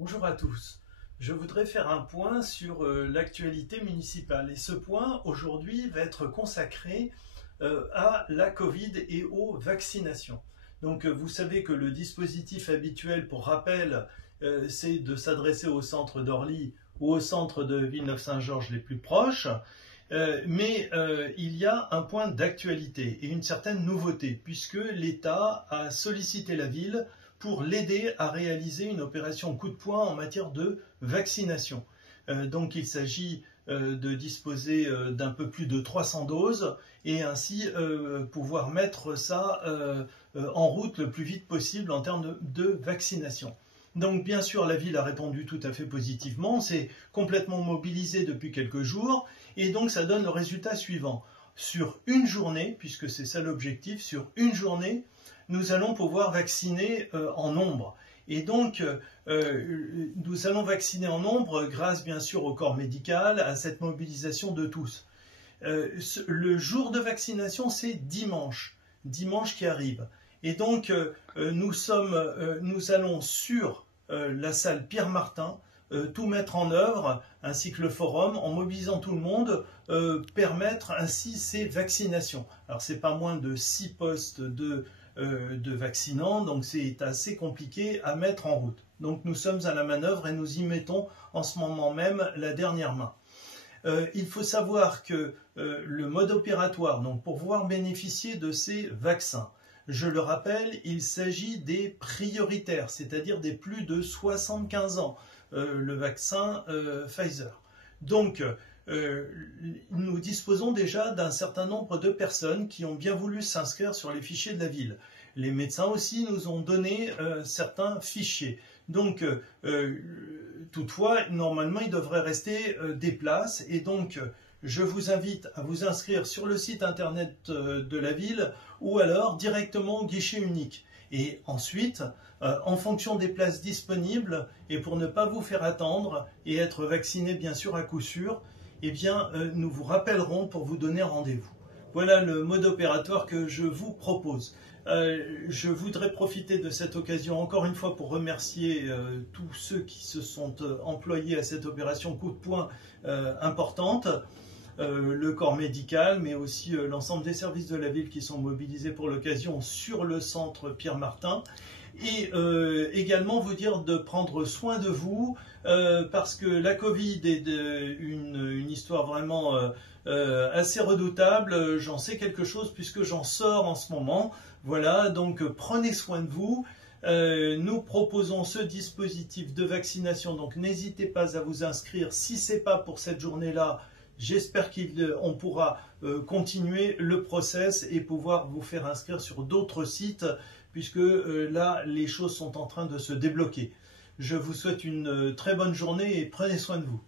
Bonjour à tous. Je voudrais faire un point sur l'actualité municipale. Et ce point, aujourd'hui, va être consacré à la Covid et aux vaccinations. Donc, vous savez que le dispositif habituel, pour rappel, c'est de s'adresser au centre d'Orly ou au centre de Villeneuve-Saint-Georges les plus proches. Mais il y a un point d'actualité et une certaine nouveauté, puisque l'État a sollicité la ville pour l'aider à réaliser une opération coup de poing en matière de vaccination. Donc il s'agit de disposer d'un peu plus de 300 doses et ainsi pouvoir mettre ça en route le plus vite possible en termes de vaccination. Donc bien sûr la ville a répondu tout à fait positivement, c'est complètement mobilisé depuis quelques jours et donc ça donne le résultat suivant. Sur une journée, puisque c'est ça l'objectif, sur une journée, nous allons pouvoir vacciner en nombre. Et donc, nous allons vacciner en nombre grâce bien sûr au corps médical, à cette mobilisation de tous. Le jour de vaccination, c'est dimanche qui arrive. Et donc, nous allons sur la salle Pierre-Martin tout mettre en œuvre, ainsi que le forum, en mobilisant tout le monde, permettre ainsi ces vaccinations. Alors, c'est pas moins de 6 postes de vaccinants, donc c'est assez compliqué à mettre en route. Donc, nous sommes à la manœuvre et nous y mettons en ce moment même la dernière main. Il faut savoir que le mode opératoire, donc pour pouvoir bénéficier de ces vaccins, je le rappelle, il s'agit des prioritaires, c'est-à-dire des plus de 75 ans, le vaccin Pfizer. Donc, nous disposons déjà d'un certain nombre de personnes qui ont bien voulu s'inscrire sur les fichiers de la ville. Les médecins aussi nous ont donné certains fichiers. Donc, toutefois, normalement, il devrait rester des places. Et donc, je vous invite à vous inscrire sur le site internet de la ville ou alors directement au guichet unique. Et ensuite, en fonction des places disponibles, et pour ne pas vous faire attendre et être vacciné bien sûr à coup sûr, eh bien, nous vous rappellerons pour vous donner rendez-vous. Voilà le mode opératoire que je vous propose. Je voudrais profiter de cette occasion encore une fois pour remercier tous ceux qui se sont employés à cette opération coup de poing importante. Le corps médical, mais aussi l'ensemble des services de la ville qui sont mobilisés pour l'occasion sur le centre Pierre-Martin. Et également vous dire de prendre soin de vous, parce que la Covid est une histoire vraiment assez redoutable. J'en sais quelque chose puisque j'en sors en ce moment. Voilà, donc prenez soin de vous. Nous proposons ce dispositif de vaccination, donc n'hésitez pas à vous inscrire. Si ce n'est pas pour cette journée-là, j'espère qu'on pourra continuer le process et pouvoir vous faire inscrire sur d'autres sites, puisque là, les choses sont en train de se débloquer. Je vous souhaite une très bonne journée et prenez soin de vous.